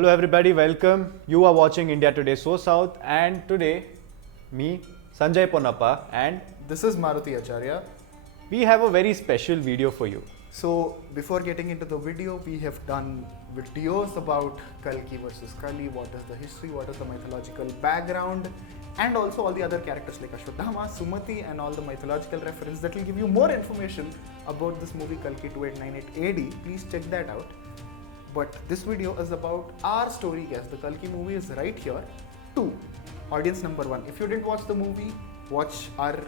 Hello everybody, welcome. You are watching India Today SoSouth and today me, Sanjay Ponnappa, and This is Maruti Acharya. we have a very special video for you. So before getting into the video, we have done videos about Kalki versus Kali, what is the history, what is the mythological background, and also all the other characters like Ashwadhama, Sumati, and all the mythological reference that will give you more information about this movie Kalki 2898 AD. Please check that out. But this video is about our story guess. The Kalki movie is right here. 2. Audience number 1. If you didn't watch the movie, watch our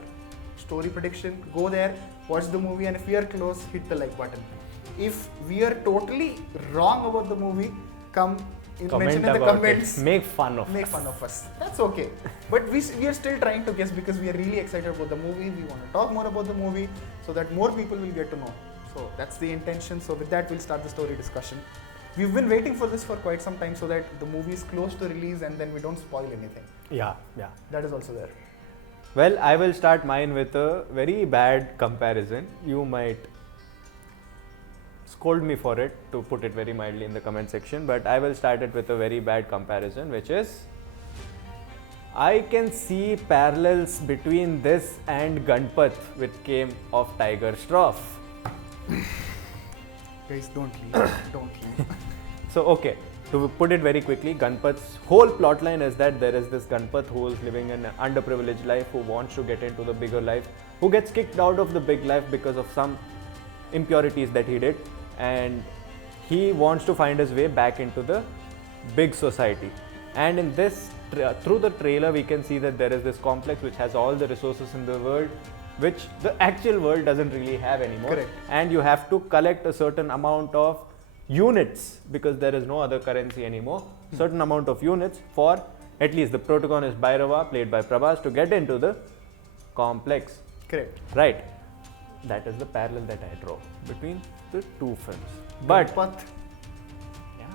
story prediction. Go there, watch the movie, and if we are close, hit the like button. If we are totally wrong about the movie, mention in the comments. Make fun of us. That's okay. But we are still trying to guess because we are really excited about the movie. We want to talk more about the movie so that more people will get to know. So that's the intention. So with that, we'll start the story discussion. We've been waiting for this for quite some time so that the movie is close to release and then we don't spoil anything. Yeah. That is also there. Well, I will start mine with a very bad comparison. You might scold me for it, to put it very mildly, in the comment section, but I will start it with a very bad comparison, which is I can see parallels between this and Ganpat, which came of Tiger Shroff. Guys, don't leave. Don't leave. So, okay, to put it very quickly, Ganpat's whole plotline is that there is this Ganpat who is living an underprivileged life, who wants to get into the bigger life, who gets kicked out of the big life because of some impurities that he did, and he wants to find his way back into the big society. And in this, through the trailer, we can see that there is this complex which has all the resources in the world, which the actual world doesn't really have anymore. Correct. And you have to collect a certain amount of units because there is no other currency anymore. Certain amount of units for at least the protagonist Bhairava, played by Prabhas, to get into the complex. Correct. Right. That is the parallel that I draw between the two films. But Ganpat. yeah,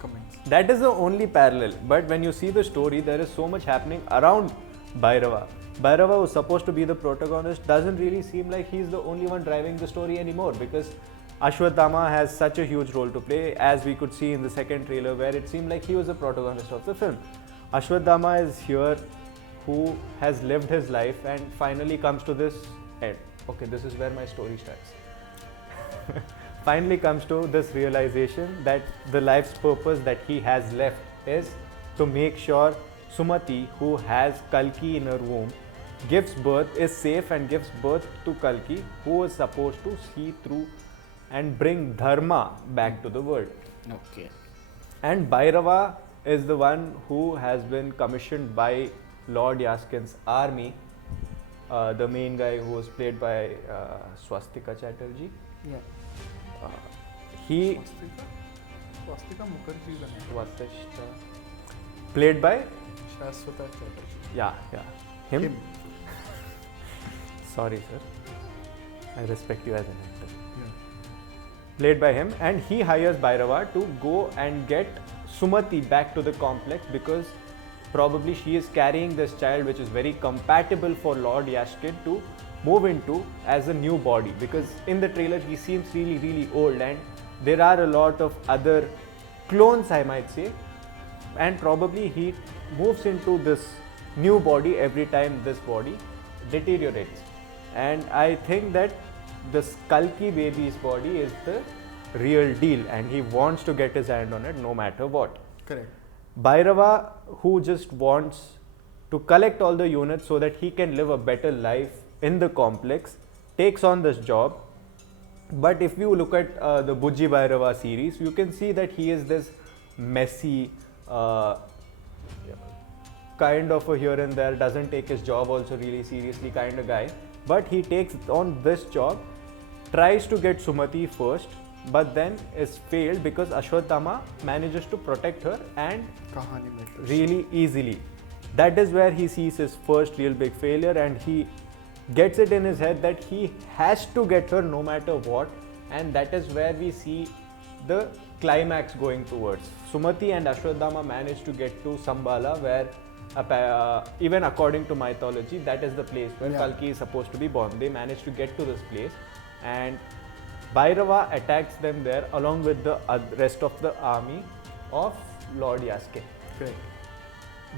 Comments. that is the only parallel. But when you see the story, there is so much happening around Bhairava. Bhairava, who's supposed to be the protagonist, doesn't really seem like he's the only one driving the story anymore, because Ashwadhama has such a huge role to play, as we could see in the second trailer, where it seemed like he was the protagonist of the film. Ashwadhama is here, who has lived his life and finally comes to this end. Okay, this is where my story starts. Finally comes to this realization that the life's purpose that he has left is to make sure Sumati, who has Kalki in her womb, gives birth, is safe and gives birth to Kalki, who is supposed to see through and bring dharma back to the world. Okay. And Bhairava is the one who has been commissioned by Lord Yaskin's army, the main guy who was played by Swastika Chatterjee. Yeah. He Swastika Mukherjee is the name. Swastika, played by Shashwata Chatterjee. yeah him. Him. Sorry sir, I respect you as an actor. Yeah. Played by him, and he hires Bhairava to go and get Sumati back to the complex because probably she is carrying this child which is very compatible for Lord Yashkin to move into as a new body, because in the trailer he seems really old and there are a lot of other clones, I might say, and probably he moves into this new body every time this body deteriorates. And I think that this Kalki baby's body is the real deal and he wants to get his hand on it no matter what. Correct. Bhairava, who just wants to collect all the units so that he can live a better life in the complex, takes on this job. But if you look at the Bujji Bhairava series, you can see that he is this messy, kind of a here and there, doesn't take his job also really seriously kind of guy. But he takes on this job, tries to get Sumati first, but then is failed because Ashwadhama manages to protect her and Kahani matters. really easily. That is where he sees his first real big failure, and he gets it in his head that he has to get her no matter what, and that is where we see the climax going towards. Sumati and Ashwadhama manage to get to Sambala, where even according to mythology, that is the place where Yeah. Kalki is supposed to be born. They manage to get to this place, and Bhairava attacks them there along with the rest of the army of Lord Yaske. Correct.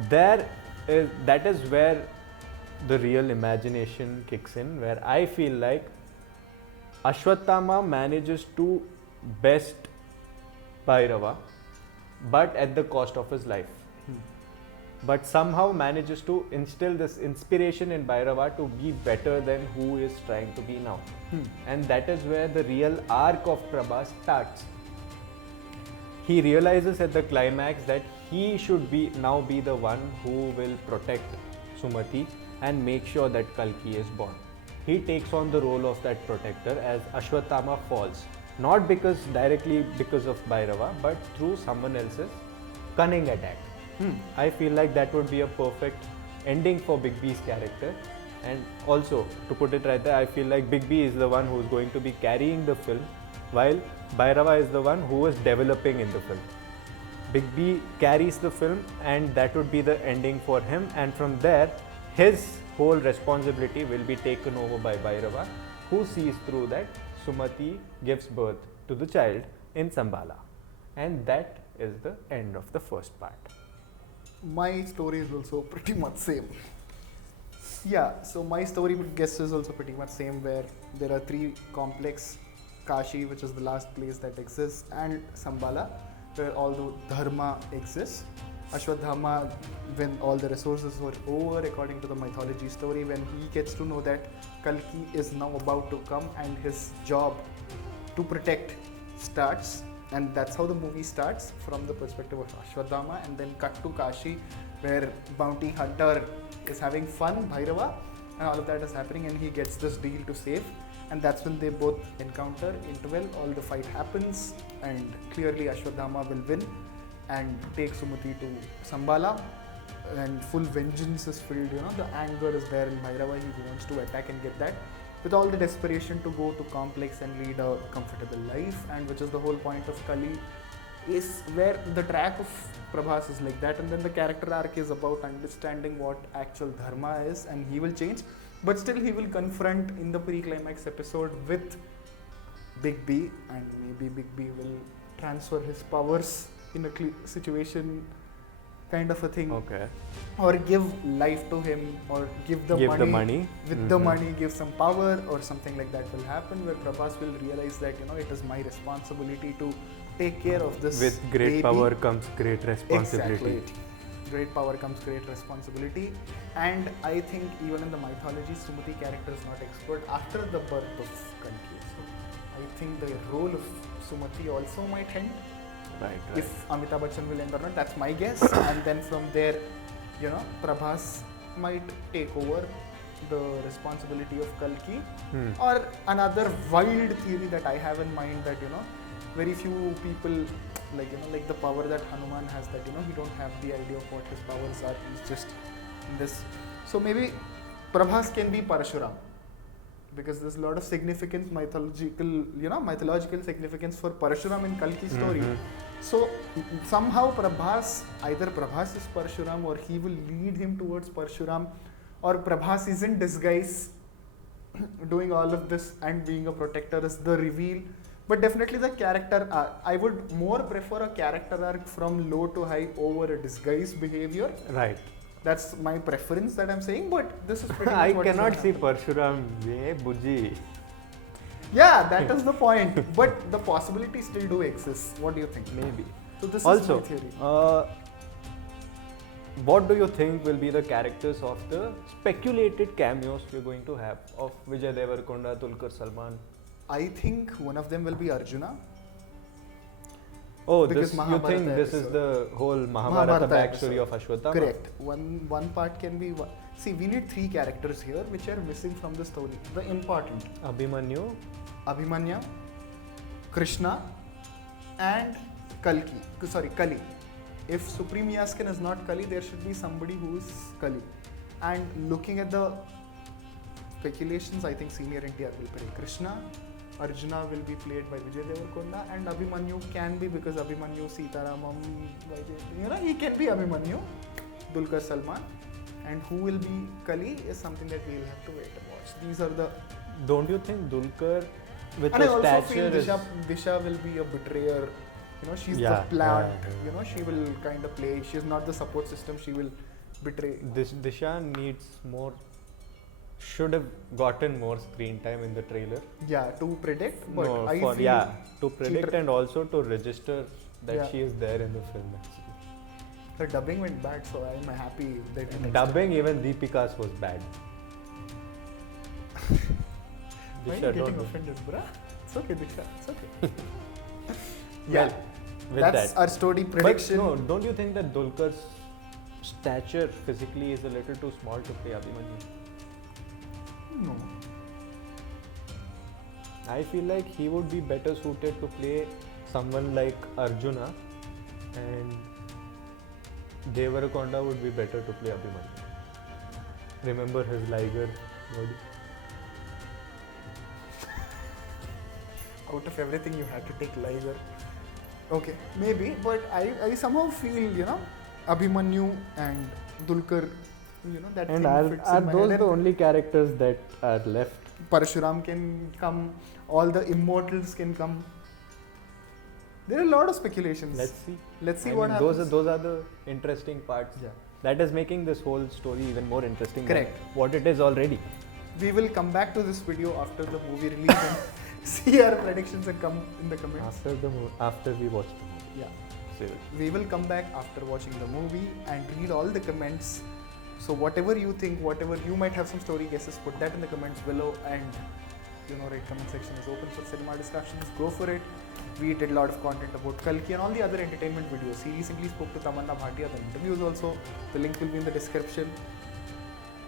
That is where the real imagination kicks in, where I feel like Ashwatthama manages to best Bhairava, but at the cost of his life. But somehow manages to instill this inspiration in Bhairava to be better than who is trying to be now. And that is where the real arc of Prabhas starts. He realizes at the climax that he should now be the one who will protect Sumati and make sure that Kalki is born. He takes on the role of that protector as Ashwatthama falls. Not directly because of Bhairava, but through someone else's cunning attack. I feel like that would be a perfect ending for Big B's character. And also, to put it right there, I feel like Big B is the one who is going to be carrying the film, while Bhairava is the one who is developing in the film. Big B carries the film, and that would be the ending for him. And from there, his whole responsibility will be taken over by Bhairava, who sees through that Sumati gives birth to the child in Sambala. And that is the end of the first part. My story is also pretty much same. Yeah, so my story, guess, is also pretty much same, where there are three complex: Kashi, which is the last place that exists, and Sambala, where all the dharma exists. Ashwadhama, when all the resources were over, according to the mythology story, when he gets to know that Kalki is now about to come and his job to protect starts, and that's how the movie starts, from the perspective of Ashwadhama. And then cut to Kashi, where bounty hunter is having fun, Bhairava, and all of that is happening, and he gets this deal to save. And that's when they both encounter, interval, all the fight happens, and clearly Ashwadhama will win and take Sumati to Sambala, and full vengeance is filled, the anger is there in Bhairava. He wants to attack and get that, with all the desperation to go to complex and lead a comfortable life, and which is the whole point of Kali, is where the track of Prabhas is like that, and then the character arc is about understanding what actual dharma is, and he will change, but still he will confront in the pre-climax episode with Big B, and maybe Big B will transfer his powers in a situation kind of a thing, Okay. or give life to him, or give the money. With the money, give some power, or something like that will happen, where Prabhas will realize that it is my responsibility to take care of this. With great baby. power comes great responsibility. Exactly. Great power comes great responsibility. And I think even in the mythology, Sumati character is not explored after the birth of Kalki. So I think the role of Sumati also might end. Right. If Amitabh Bachchan will end or not, that's my guess. And then from there, Prabhas might take over the responsibility of Kalki. Or another wild theory that I have in mind, that very few people, like the power that Hanuman has, that he don't have the idea of what his powers are. He's just in this. So maybe Prabhas can be Parashuram, because there's a lot of significance, mythological significance for Parashuram in Kalki's story. So somehow either Prabhas is Parashuram, or he will lead him towards Parashuram, or Prabhas is in disguise doing all of this and being a protector is the reveal. But definitely the character arc, I would more prefer a character arc from low to high over a disguise behavior. Right. That's my preference that I'm saying, but this is pretty much I what cannot see Parshuram, Buji. Yeah, that is the point. But the possibilities still do exist. What do you think? Maybe. So this Also, is my theory. What do you think will be the characters of the speculated cameos we're going to have of Vijay Devarkonda, Dulquer Salman? I think one of them will be Arjuna. Oh, Because you Mahabharata think this is episode. the whole Mahabharata backstory episode. of Ashwatthama? Correct. One part can be... See, we need three characters here which are missing from the story. The important. Abhimanyu. Abhimanya, Krishna, and Kalki. Sorry, Kali. If Supreme Yaskin is not Kali, there should be somebody who is Kali. And looking at the speculations, I think senior NTR will play Krishna, Arjuna will be played by Vijay Devarkonda, and Abhimanyu can be, because Abhimanyu, Sitaramam, he can be Abhimanyu, Dulquer Salman, and who will be Kali is something that we will have to wait and watch. These are the... Don't you think Dulquer with And I the also feel stature Disha will be a betrayer. You know, she's Yeah, the plant. yeah. You know, she will kind of play. She's not the support system. She will betray. This Disha needs more. Should have gotten more screen time in the trailer. Yeah, to predict. But No, I for feel to predict and also to register that Yeah. she is there in the film. Actually. the dubbing went bad, so I'm happy that it Dubbing, even Deepika's was bad. Why are you Disha, getting don't. offended, bruh? It's okay, Disha. It's okay. Well, with That's that. our story prediction. But no, don't you think that Dulquer's stature physically is a little too small to play Abhimanyu? No. I feel like he would be better suited to play someone like Arjuna, and Devarakonda would be better to play Abhimanyu. Remember his Liger body? Out of everything, you had to take Liger. Okay, maybe, but I somehow feel, you know, Abhimanyu and Dulquer, you know, that And thing are, fits are in my those head. the only characters that are left? Parshuram can come, all the immortals can come. There are a lot of speculations. Let's see. Let's see I what mean, happens. those are the interesting parts. Yeah. That is making this whole story even more interesting Correct. than what it is already. We will come back to this video after the movie release and see our predictions and come in the comments. After we watch the movie. Yeah. So, We will come back after watching the movie and read all the comments. So whatever you think, whatever you might have some story guesses, put that in the comments below, and you know, right, comment section is open for cinema discussions. Go for it. We did a lot of content about Kalki and all the other entertainment videos. He recently spoke to Tamanna Bhatia, the interviews also. The link will be in the description.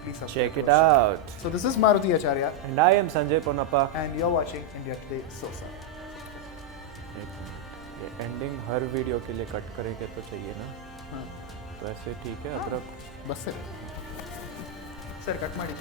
Please subscribe check to it our channel. out. So this is Maruti Acharya, And I am Sanjay Ponappa. and you're watching India Today SoSouth. ये ending हर video के लिए cut करेंगे तो चाहिए ना हाँ. तो ऐसे ठीक है अदरक बस सर कट ಮಾಡಿ